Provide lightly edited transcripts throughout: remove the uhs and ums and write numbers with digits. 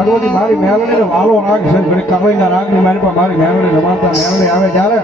ભગવતી મારી મેલડીને વાલો રાગ છે ઘડી કવાઈના રાગની મારી પાસે મારી મેલડી રમાડતા મેલડી આવે જ્યારે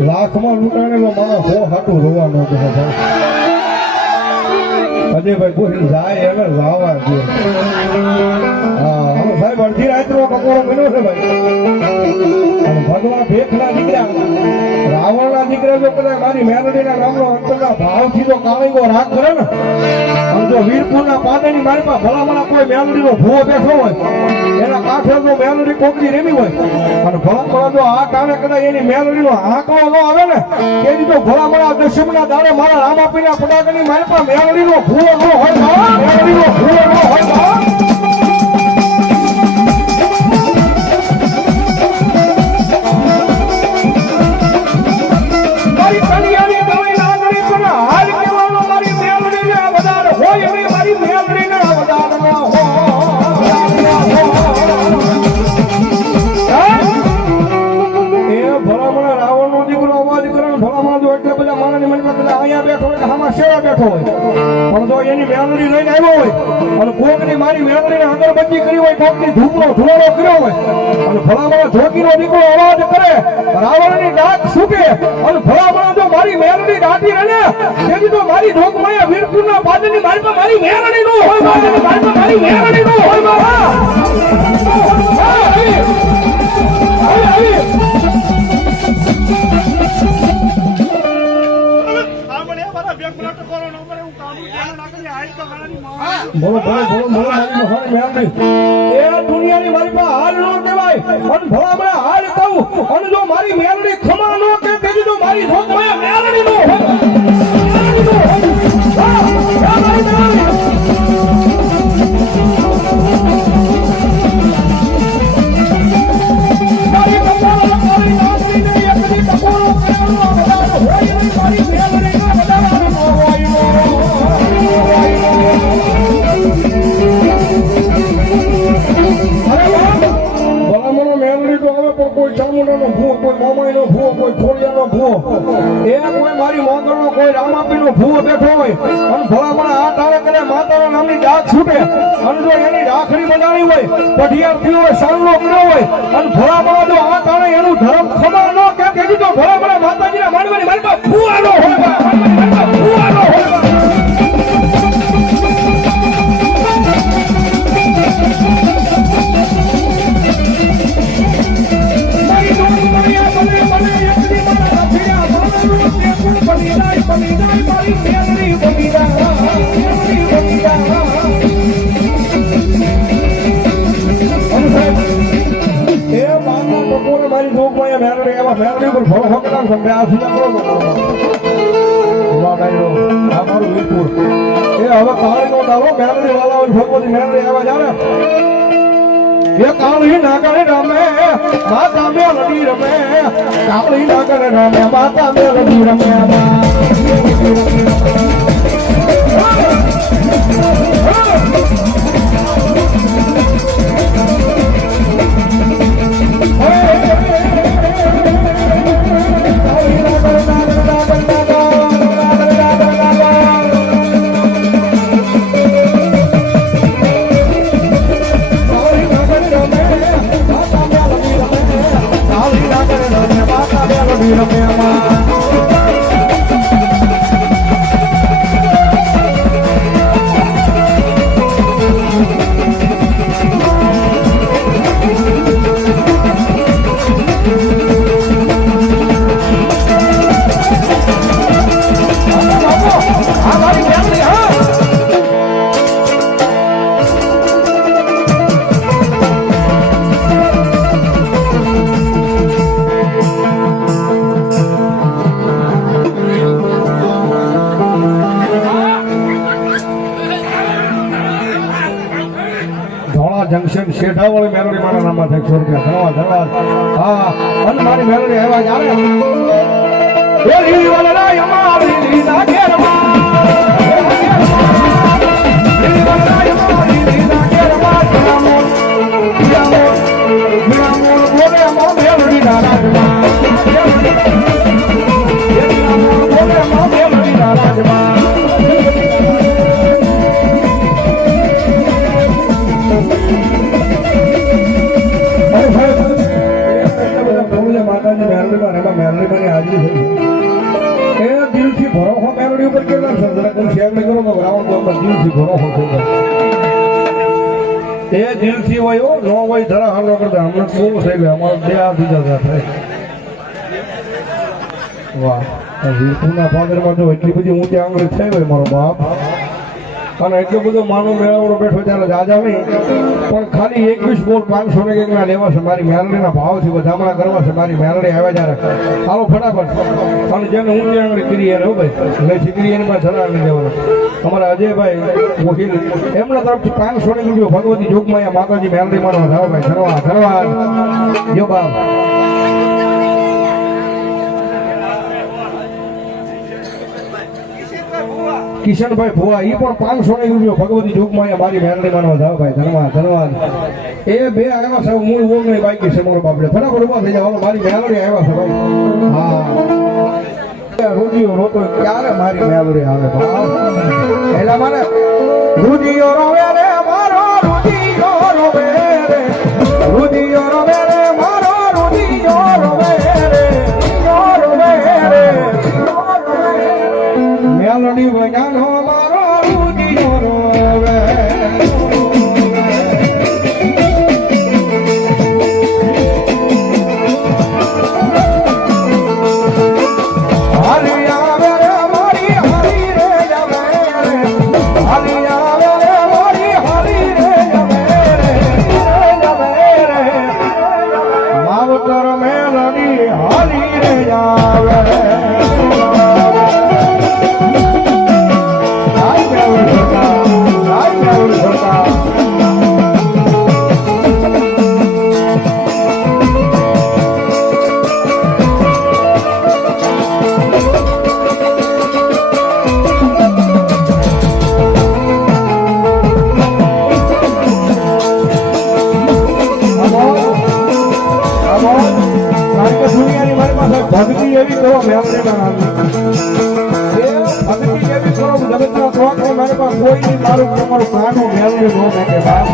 લાખમાં લૂંટાણેલો માણસ હો હાટું રોવાનો અજયભાઈ પૂછી જાય એને લાવવા દે. હા સાહેબ અડધી રાત્રિનો કપોરો બન્યો છે ભાઈ. ભગવાન ભેખના નીકળ્યા રાવણના દીકરા જો કદાચ મારી મેલડીના નામનો અંતરના ભાવથી જો કાળીગો રાગ કરે ને અને જો વીરપુરના પાદરની મારી પાસે ભલામણા કોઈ મેલડીનો ભૂવો બેઠો હોય એના કાંઠે જો મેલડી કોકડી રેમી હોય અને ભલામણા જો આ કારણે કદાચ એની મેલડીનો આંકડો ન આવે ને તેથી તો ભલામણા દશમના દાડે મારા રામાપીના પટાકાની મારી પાસે મેલડીનો ભૂવો ન હોય મેલડીનો ભૂવો ન હોય પણ જો એની મેલડી લઈને આવ્યો હોય અને કોકની મારી મેલડીને અગરબત્તી કરી હોય કોકની ધૂપનો ધુવાડો કર્યો હોય અને ભલામણા ધોકીનો દીકરો અવાજ કરે રાવણની ડાક સૂકે અને ભલામણા જો મારી મેલડી દાટી રહે તેથી તો મારી ધોકમાં વીરપુરના પાદરની મારી પાસે મારી મેલડી નો હોય મારી પાસે મારી મેલડી નો હોય બાબા બોલો મારી મહાન મેલડી એ દુનિયાની મારી પાસે હાલ નો કહેવાય અને ભલામણા હાલ કહું અને જો મારી મેલડી ખમા નો કે તેથી તો મારી ધોકમાં મેલડી નો હોય કોઈ ચામુંડાનો ભૂવો કોઈ મામાઈનો ભૂવો કોઈ ખોડિયાનો ભૂવો એ કોઈ મારી મોગરનો કોઈ રામાપીનો ભૂવો બેઠો હોય અને ભલામણા આ તારે કરે માતાના નામની ડાક છૂટે અને જો એની રાખડી બનાવી હોય પઢિયારથી હોય સાંગલો કર્યો હોય અને ભલામણા જો આ તારે એનું ધર્મ ખમા ન કે તેથી તો ભલામણા માતાજીના માંડવાની મારી પાસે ભૂવાનો હોય ભૂવાનો હોય મેલડી પર ભરોસો કરાવ છો આ સુજા કરો વાહ ગાયરો આ મારું વીરપુર એ હવે કાળીનો દાવો મેલડી વાળા હોય ભગવતી મેલડી આવા જાવે એ કાળી નાગરે રમે માતા મેલડી રમે કાળી નાગરે રમે માતા મેલડી રમે જંકશન શેઠાવાળી મેલડી મારા નામમાં થાય 100 રૂપિયા ધન્યવાદ હા અને મારી મેલડી આવ્યા જાણે એ લીલી વાલા અમારી લીલા ઘેરમાં લીલી વાલા અમારી લીલા ઘેરમાં મીરામોર બોલે અમાર મેલડી ના રાજમાં મીરામોર બોલે અમાર મેલડી ના રાજમાં મેલડી હાજરી થઈ એ દિલથી ભરોસો મેલડી ઉપર કેટલા છે જરા કોઈ શેર નહીં કરો રાવણ ગામમાં દિલથી ભરોસો થયો એ દિલથી હોય ન હોય જરા હાલો કરતા હમણાં બહુ થઈ ગયા અમારે 2 હાથ બીજા થાય વાહ વીરપુરના પાદરમાં જો એટલી બધી ઊંચી આંગળી થઈ હોય મારો બાપ અને એટલો બધો માનો મેળાવડો બેઠો ત્યારે રાજા નહીં પણ ખાલી 21 બોલ 500 ને કંઈકના લેવા છે મારી મેલડીના ભાવથી વધામણા કરવા છે મારી મેલડી આવ્યા જ્યારે હાલો ફટાફટ અને જેને ઊંચી આંગળી કરી એને હો ભાઈ લઈ દીકરી એની પાસે ધરા નહીં દેવાનો અમારા અજયભાઈ વકીલ એમના તરફથી 500 ની વિડીયો ભગવતી જોગમાં માતાજી મેલડી માનો જાઓ ભાઈ ધન્યવાદ જો બાપ કિશનભાઈ ભુવા ઈ પણ 500 ની રૂપિયો ભગવતી જોગમાં મારી મેરડી માનવા જાવ ભાઈ ધન્યવાદ એ બે આવ્યા છે મૂળ ઓમ ની બાકી છે મારો બાપડે ફટાફટ ઉભા થઈ જાવ મારી મેરડી આવ્યા છે ભાઈ હા રૂડિયો રોતો ક્યારે મારી મેરડી આવે બાપ એલા મને રૂડિયો રોવે રે મારો રૂડિયો રોવે રે રૂડિયો રોવે રે મારો રૂડિયો રોવે રે મેલડી વગાનો મારો રૂડિયો રોવે હરી આવે રે મારી હરી રે આવે રે હરી આવે રે મારી હરી રે આવે રે માવતર મેલડી હરી રે આવે ભક્તિ એવી કરો મેલડીના નામની ભક્તિ એવી કરો જગતના શોખ મારી પાસે કોઈ નહીં મારું તમારું કાનું મેલડી નો મેકે બાપ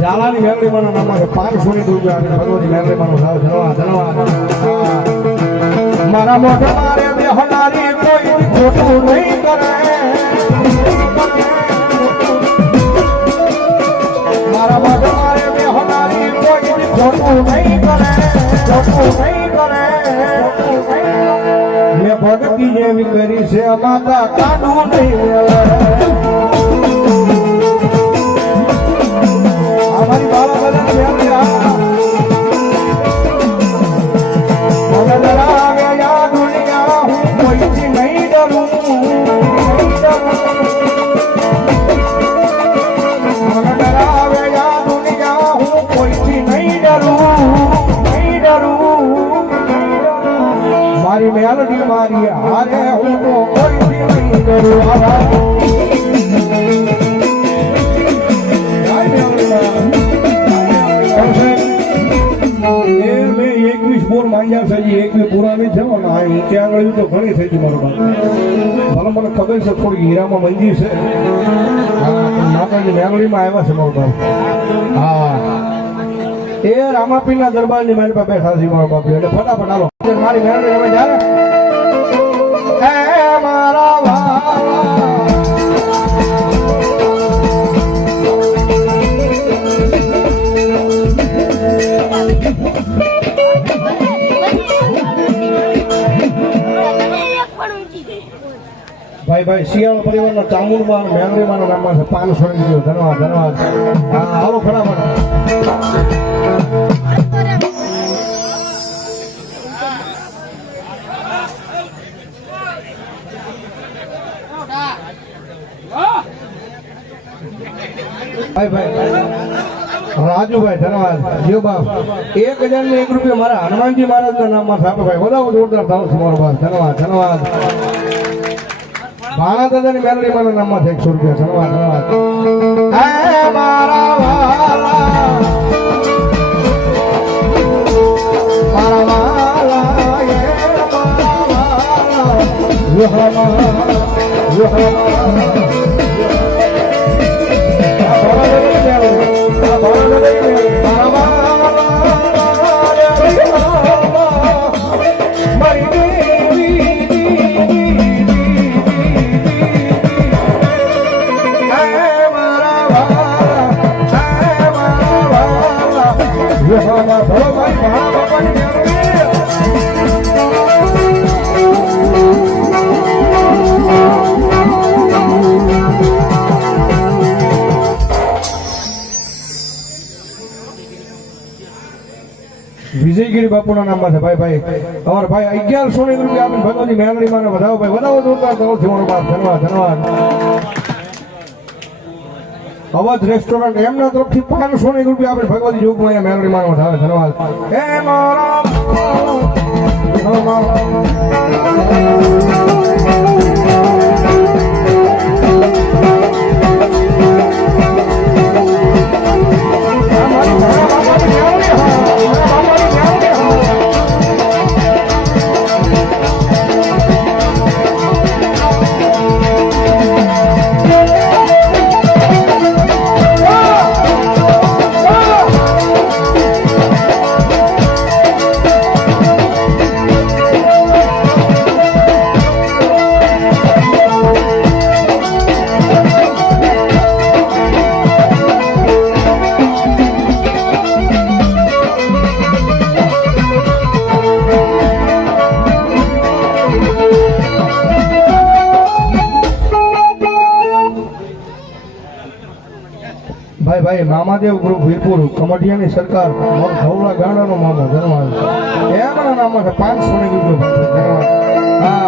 ઝાલાની મેલડી માનો નામ છે 500 ની રૂપિયા આપીને ભગવતી મેલડી માનો સાવ ધન્યવાદ મારા મોઢા મારે બેહનારી કોઈ ખોટું નહીં કરે મારા મોઢા મારે બેહનારી કોઈ ખોટું નહીં કરે મેં ભક્તિ જેવી કરી છે માતા કાઢું નહીં અમારી બાળા બધા મને ડરાવે યા દુનિયા હું કોઈથી નહીં ડરું મને ડરાવે યા દુનિયા હું કોઈથી નહીં ડરું મારી મેલડી મારી હારે હું તો કોઈથી નહીં ડરું પૂરા નહીં થયો ને આ ઊંચી આંગળી તો ઘણી થઈ ગઈ મારો બાપ ભલે મને ખબર છે થોડી હીરામાં મંજી છે માતાજી મેલડીમાં આવ્યા છે મારો બાપ હા એ રામાપીરના દરબારની મારી પાસે બેઠા છે મારો બાપ એટલે ફટાફટ આવો મારી મેલડી હવે જાય મારા ભાઈ ભાઈ શિયાળા પરિવારના ચામુંડમાં મેલડીમાં નામમાં છે 500 ની ધન્યવાદ હા આવો ફટાફટ ભાઈ ભાઈ રાજુભાઈ ધન્યવાદ જીઓ બાપ 1001 રૂપિયા મારા હનુમાનજી મહારાજના નામમાં છે ભાઈ વધાવો જોરદાર થાવ છે મારો બાપ ધન્યવાદ ભાણા દાદાની મેલડીમાં નામમાં છે 100 રૂપિયા ધન્યવાદ મારા વાલા વાહ ભલો ભાઈ ભાણા બાપાની મેળવી વિજયગીરી બાપુના નામમાં છે ભાઈ ભાઈ અમારા ભાઈ 1100 રૂપિયા આપીને ભગવતી મેલડી માને વધાવો ભાઈ વધાવો જોરદાર કરો છો ધન્યવાદ ધન્યવાદ અવધ રેસ્ટોરન્ટ એમના તરફથી 500 રૂપિયા આપીને ભગવતી જોગમાં મેલડી માને વધાવે ધન્યવાદ હે મારા ભાઈ ભાઈ મામાદેવ ગ્રુપ વીરપુર કમડિયાની સરકાર ધવલા ગાંડાનો મામો ધન્યવાદ એમના નામમાં 500 ધન્યવાદ હા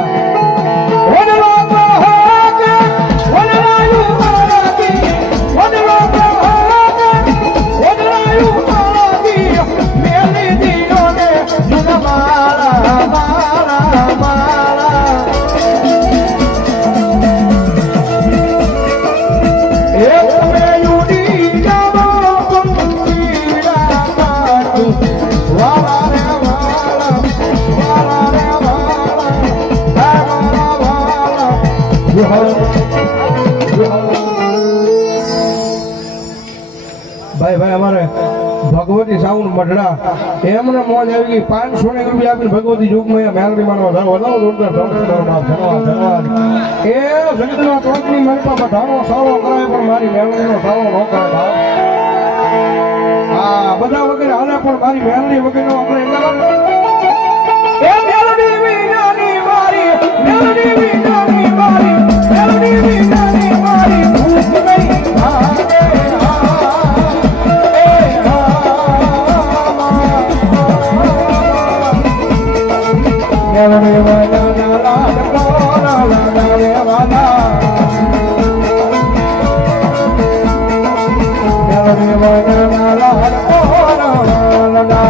ભાઈ ભાઈ અમારે ભગવતી સાઉન્ડ મઢડા એમને મોજ આવી ગઈ 500 રૂપિયા આપીને ભગવતી જોગમાં મેલડી માનો વધાવો જોરદાર ધન્યવાદ એ જગતના ટોચની મનપા બધાનો સારો કરાય પણ મારી મેલડીનો સારો ન કરાય હા બધા વગેરે હાલે પણ મારી મેલડી વગેરેનો આપણે એ મેલડી વિનાની મારી મેલડી વિનાની મારી મેલડી વિનાની મારી ભૂખ નહીં ભાગે મેલડી વાના લાડ કોના લાડે વાના મેલડી વાના લાડ કોના લાડા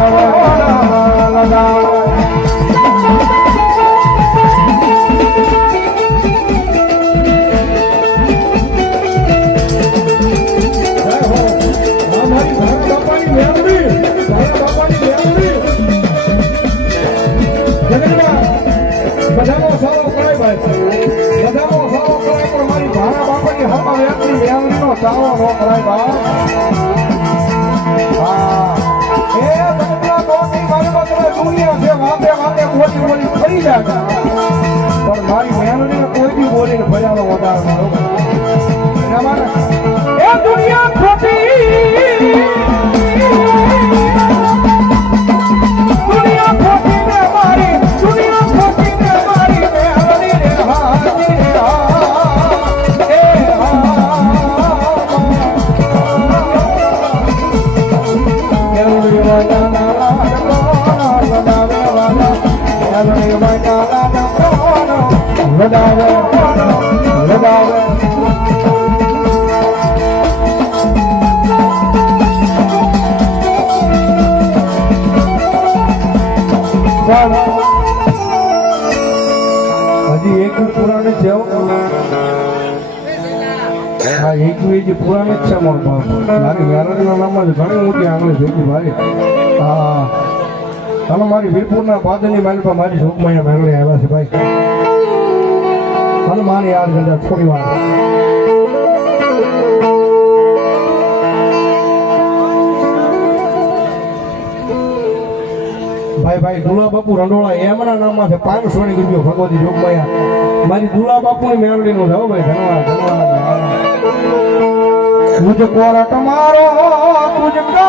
બધાનો સારો કરાય ભાઈ બધાનો સારો કરાય પણ મારી ભાણા બાપાની હવા વ્યક્તિ મેલડીનો સારો ન કરાય ભાઈ હા એ બગલા મોટી મારી બગલા દુનિયા છે વાતે વાતે મોટી મોટી ફરી જાય પણ મારી મેલડીને કોઈ બી બોલીને ભજાનો વધાર મારો એના માટે એ દુનિયા ખોટી હજી એક પુરાણે છે હા એક પુરાણે જ છે મારી મેલડીના નામમાં ઘણી મોટી આંગળી જોતી ભાઈ હા ચાલો મારી વીરપુરના પાદરની માલિકા મારી જોગમાં મેલડી આવ્યા છે ભાઈ ચાલો મારી યાદ કરતા થોડી વાર ભાઈ ભાઈ દુલા બાપુ રંડોળા એમના નામમાં છે 500 રૂપિયા ભગવતી જોગમાયા મારી દુલા બાપુની મેલડીનું જાવ ભાઈ ધન્યવાદ ધન્યવાદ तुझको रट मारो तुझका